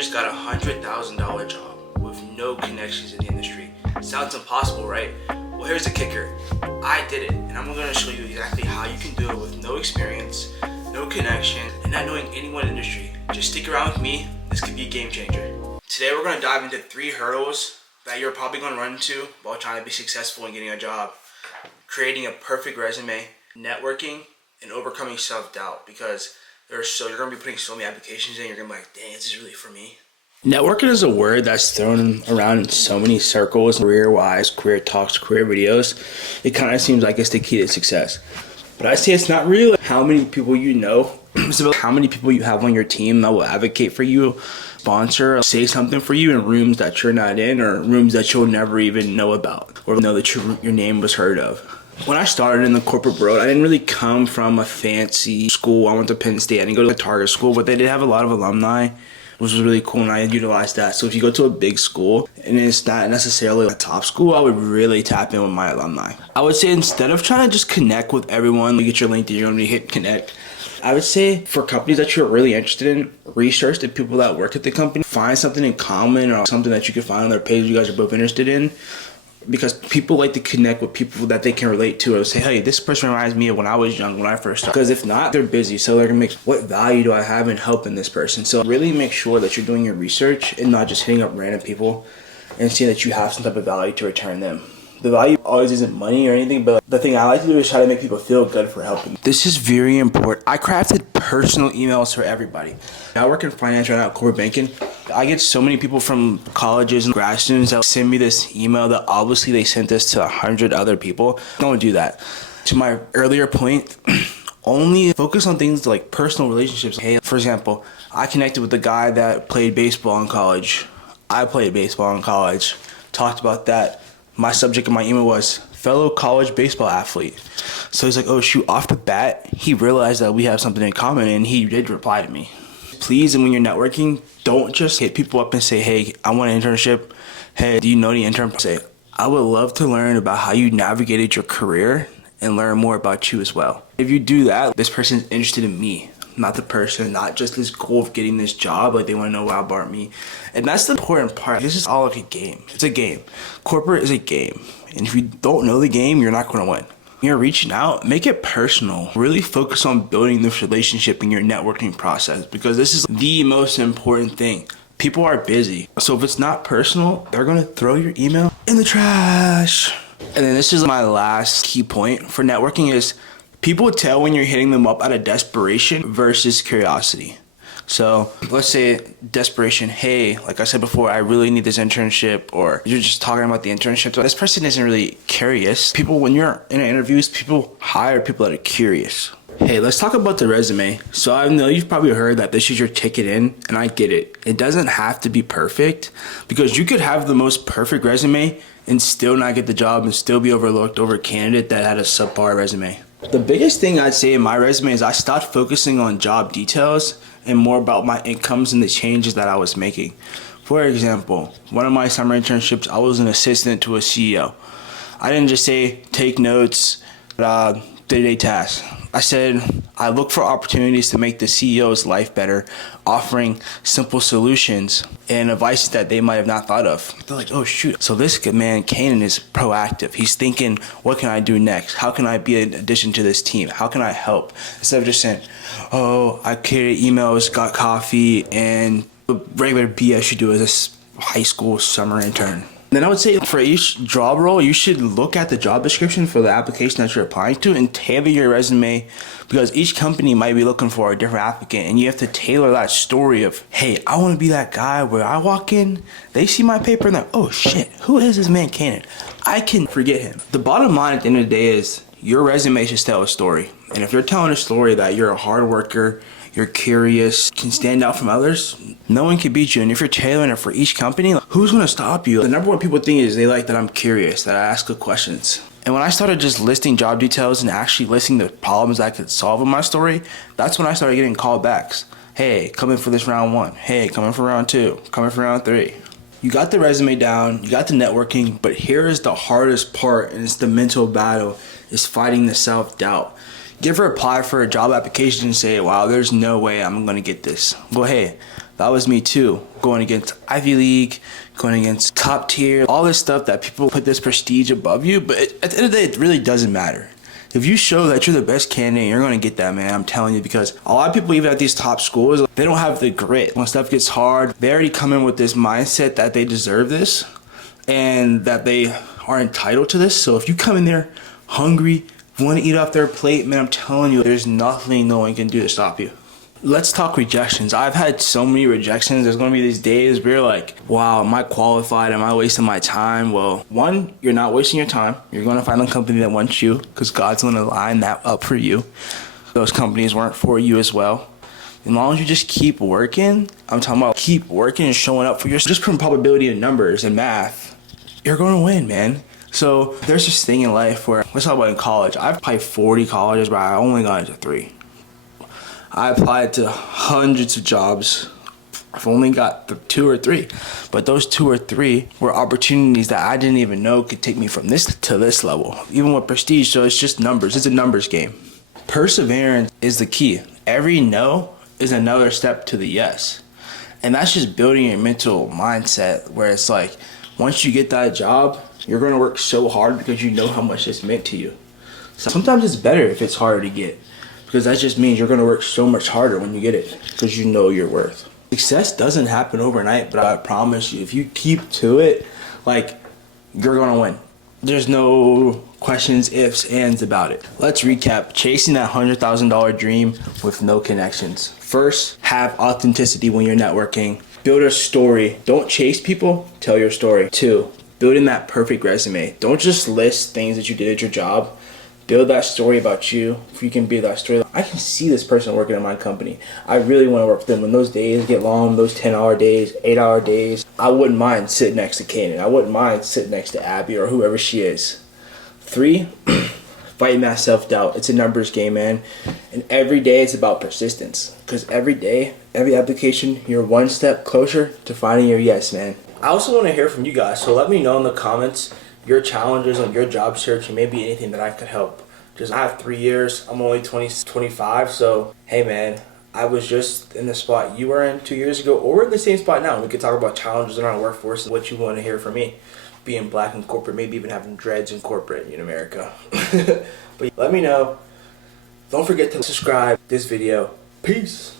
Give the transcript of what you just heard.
just got a $100,000 job with no connections in the industry. Sounds impossible, right? Well, here's the kicker. I did it, and I'm gonna show you exactly how you can do it with no experience, no connection, and not knowing anyone in the industry. Just stick around with me. This could be a game changer. Today, we're gonna dive into 3 hurdles that you're probably gonna run into while trying to be successful in getting a job. Creating a perfect resume, networking, and overcoming self-doubt, because you're gonna be putting so many applications in, you're gonna be like, dang, is this really for me? Networking is a word that's thrown around in so many circles, career-wise, career talks, career videos. It kind of seems like it's the key to success. But I say it's not really how many people you know. It's about how many people you have on your team that will advocate for you, sponsor, say something for you in rooms that you're not in, or rooms that you'll never even know about, or know that your name was heard of. When I started in the corporate world, I didn't really come from a fancy school. I went to Penn State. I didn't go to a Target school, but they did have a lot of alumni, which was really cool, and I utilized that. So if you go to a big school and it's not necessarily a top school, I would really tap in with my alumni. I would say instead of trying to just connect with everyone, you get your LinkedIn, you're gonna hit connect. I would say for companies that you're really interested in, research the people that work at the company, find something in common or something that you can find on their page you guys are both interested in. Because people like to connect with people that they can relate to, or say, hey, this person reminds me of when I was young, when I first started. Because if not, they're busy, so they're gonna make, what value do I have in helping this person? So really make sure that you're doing your research and not just hitting up random people and seeing that you have some type of value to return them. The value always isn't money or anything, but the thing I like to do is try to make people feel good for helping. This is very important. I crafted personal emails for everybody. I work in finance right now, corporate banking. I get so many people from colleges and grad students that send me this email that obviously they sent this to 100 other people. Don't do that. To my earlier point, only focus on things like personal relationships. Hey, for example, I connected with the guy that played baseball in college. I played baseball in college. Talked about that. My subject in my email was fellow college baseball athlete. So he's like, oh shoot, off the bat, he realized that we have something in common, and he did reply to me. Please, and when you're networking, don't just hit people up and say, hey, I want an internship. Hey, do you know the intern? Say, I would love to learn about how you navigated your career and learn more about you as well. If you do that, this person's interested in me, not the person, not just this goal of getting this job, like they want to know about me. And that's the important part. This is all of a game. It's a game. Corporate is a game. And if you don't know the game, you're not going to win. You're reaching out, make it personal. Really focus on building this relationship in your networking process, because this is the most important thing. People are busy. So if it's not personal, they're going to throw your email in the trash. And then this is my last key point for networking is people tell when you're hitting them up out of desperation versus curiosity. So let's say desperation, hey, like I said before, I really need this internship, or you're just talking about the internship. So this person isn't really curious. People, when you're in interviews, people hire people that are curious. Hey, let's talk about the resume. So I know you've probably heard that this is your ticket in, and I get it. It doesn't have to be perfect, because you could have the most perfect resume and still not get the job and still be overlooked over a candidate that had a subpar resume. The biggest thing I'd say in my resume is I stopped focusing on job details and more about my incomes and the changes that I was making. For example, one of my summer internships, I was an assistant to a CEO. I didn't just say take notes, day-to-day tasks. I said I look for opportunities to make the CEO's life better, offering simple solutions and advice that they might have not thought of. They're like, oh shoot. So this man, Kanan, is proactive. He's thinking, what can I do next? How can I be an addition to this team? How can I help? Instead of just saying, oh, I created emails, got coffee, and the regular BS you do as a high school summer intern. Then I would say for each job role, you should look at the job description for the application that you're applying to and tailor your resume, because each company might be looking for a different applicant, and you have to tailor that story of, hey, I want to be that guy where I walk in, they see my paper and they're like, oh shit, who is this man Kanan? I can forget him. The bottom line at the end of the day is your resume should tell a story. And if you're telling a story that you're a hard worker, you're curious, can stand out from others, no one can beat you. And if you're tailoring it for each company, who's going to stop you? The number one people think is they like that I'm curious, that I ask good questions. And when I started just listing job details and actually listing the problems I could solve in my story, that's when I started getting callbacks. Hey, come in for this round 1. Hey, come in for round 2. Come in for round 3. You got the resume down, you got the networking, but here is the hardest part, and it's the mental battle, is fighting the self-doubt. You ever apply for a job application and say, wow, there's no way I'm gonna get this? Well, hey, That was me too. Going against Ivy League, going against top tier, all this stuff that people put this prestige above you, but at the end of the day, it really doesn't matter. If you show that you're the best candidate, you're going to get that, man. I'm telling you, because a lot of people, even at these top schools, they don't have the grit. When stuff gets hard, they already come in with this mindset that they deserve this and that they are entitled to this. So if you come in there hungry, want to eat off their plate, man, I'm telling you, there's nothing no one can do to stop you. Let's talk rejections. I've had so many rejections. There's going to be these days where you're like, wow, am I qualified? Am I wasting my time? Well, one, you're not wasting your time. You're going to find a company that wants you because God's going to line that up for you. Those companies weren't for you as well. As long as you just keep working, I'm talking about keep working and showing up for yourself. Just from probability of numbers and math, you're going to win, man. So there's this thing in life where, let's talk about in college. I've applied 40 colleges, but I only got into 3. I applied to hundreds of jobs. I've only got 2 or 3. But those 2 or 3 were opportunities that I didn't even know could take me from this to this level. Even with prestige, so it's just numbers. It's a numbers game. Perseverance is the key. Every no is another step to the yes. And that's just building your mental mindset where it's like, once you get that job, you're going to work so hard because you know how much it's meant to you. So sometimes it's better if it's harder to get, because that just means you're going to work so much harder when you get it because you know your worth. Success doesn't happen overnight, but I promise you, if you keep to it, like, you're going to win. There's no questions, ifs, ands about it. Let's recap. Chasing that $100,000 dream with no connections. First, have authenticity when you're networking. Build a story. Don't chase people, tell your story. 2, building that perfect resume. Don't just list things that you did at your job. Build that story about you. If you can build that story, I can see this person working in my company. I really want to work with them. When those days get long, those 10-hour days, 8-hour days, I wouldn't mind sitting next to Kanan. I wouldn't mind sitting next to Abby or whoever she is. 3, fighting that self-doubt. It's a numbers game, man. And every day it's about persistence. Because every day, every application, you're one step closer to finding your yes, man. I also want to hear from you guys, so let me know in the comments your challenges on your job search and maybe anything that I could help. Just, I have 3 years, I'm only 25, so hey man, I was just in the spot you were in 2 years ago, or we're in the same spot now. We could talk about challenges in our workforce and what you want to hear from me. Being black in corporate, maybe even having dreads in corporate in America. But let me know. Don't forget to subscribe this video. Peace.